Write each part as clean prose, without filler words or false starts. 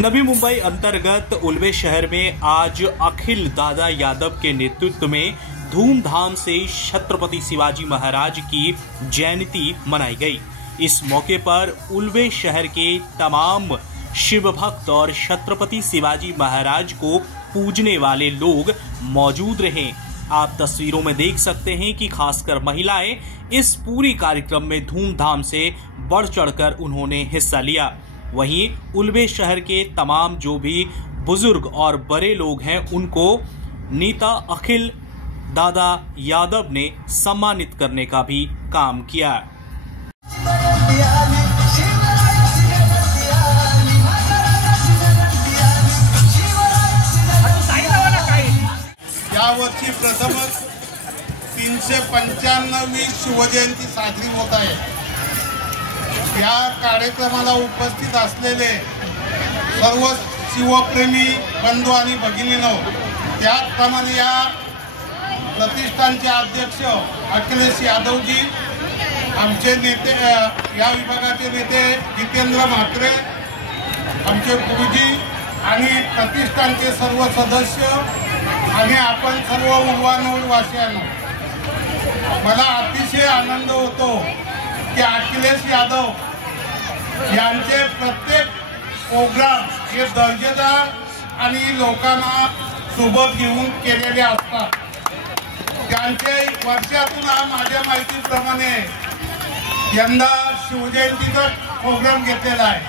नवी मुंबई अंतर्गत उल्वे शहर में आज अखिल दादा यादव के नेतृत्व में धूमधाम से छत्रपति शिवाजी महाराज की जयंती मनाई गई। इस मौके पर उल्वे शहर के तमाम शिव भक्त और छत्रपति शिवाजी महाराज को पूजने वाले लोग मौजूद रहे। आप तस्वीरों में देख सकते हैं कि खासकर महिलाएं इस पूरी कार्यक्रम में धूमधाम से बढ़ चढ़कर उन्होंने हिस्सा लिया। वहीं उल्वे शहर के तमाम जो भी बुजुर्ग और बड़े लोग हैं उनको नेता अखिल दादा यादव ने सम्मानित करने का भी काम किया। यावर्षी प्रथमच 395वी शिवजयंती साजरी होत आहे। या कार्यक्रमाला उपस्थित असलेले सर्व शिवप्रेमी बंधू आणि भगिनींनो, त्याचप्रमाणे या प्रतिष्ठानचे अध्यक्ष अखिलेश यादवजी, आमचे नेते या विभागाचे नेते जितेंद्र म्हात्रे, आमचे गुरुजी आणि प्रतिष्ठानचे सर्व सदस्य आणि आपण सर्व उल्वानवासियांनो, मला अतिशय आनंद होतो की अखिलेश यादव यांचे प्रत्येक प्रोग्राम हे दर्जेदार आणि लोकांना सोबत घेऊन केलेले असतात। त्यांचे वर्षातून माझ्या माहितीप्रमाणे यंदा शिवजयंतीचा प्रोग्राम घेतलेला आहे,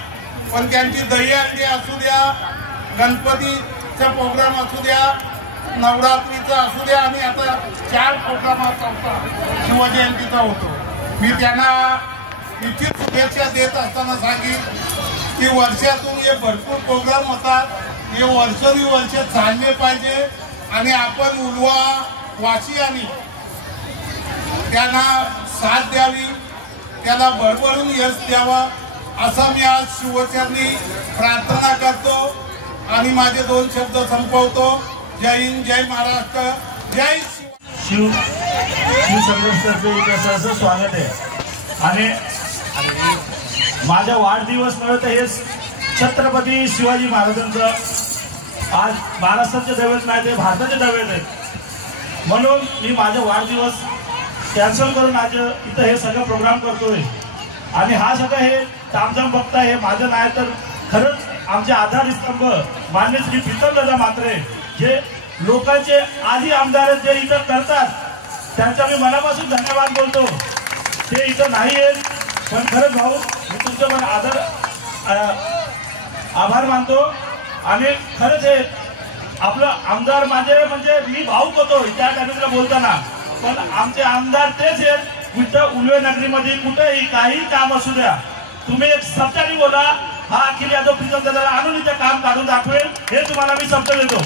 पण त्यांची दहीहंडी असू द्या, गणपतीचा प्रोग्राम असू द्या, नवरात्रीचा असू द्या आणि आता 4 प्रोग्रामाचा शिवजयंतीचा होतो। मी त्यांना निश्चित शुभेच्छा देत असताना सांगेन की वर्षातून हे भरपूर प्रोग्राम होतात, हे वर्षानुवर्ष चालले पाहिजे आणि आपण उल्वा वासियांनी त्यांना साथ द्यावी, त्याला भरभरून यश द्यावा असं मी आज शिवचरणी प्रार्थना करतो आणि माझे 2 शब्द संपवतो। जय हिंद, जय महाराष्ट्र, जय शिव संघर्षाचं स्वागत आहे। आणि माझा वाढदिवस नव्हे तर हे छत्रपती शिवाजी महाराजांचं आज महाराष्ट्राचे दैवत नाही, ते भारताचे दैवत आहे, म्हणून मी माझा वाढदिवस कॅन्सल करून आज इथं हे सगळं प्रोग्राम करतोय। आणि हा सगळं हे तामझाम बघता हे माझं नाही तर खरंच आमचे आधारस्तंभ मान्य श्री प्रीतमदादा म्हात्रे, जे लोकांचे आधी आमदार जे इथं करतात त्यांचा मी मनापासून धन्यवाद बोलतो। ते इथं नाही आहेत पण खरंच भाऊ मी तुमचं पण आभार मानतो। आणि खरंच हे आपलं आमदार माझे म्हणजे मी भाऊक होतो त्या टायमिंगला बोलताना, पण आमचे आमदार तेच आहेत। कुठं उल्वे नगरीमध्ये कुठेही काही काम असू द्या, तुम्ही एक शब्दाने बोला, हा अखिल यादव प्रीतमदादाला आणून इथं काम काढून दाखवेल, हे तुम्हाला मी शब्द देतो।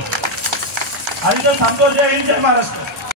आणि जर सांगतो जय हिंद, जय महाराष्ट्र।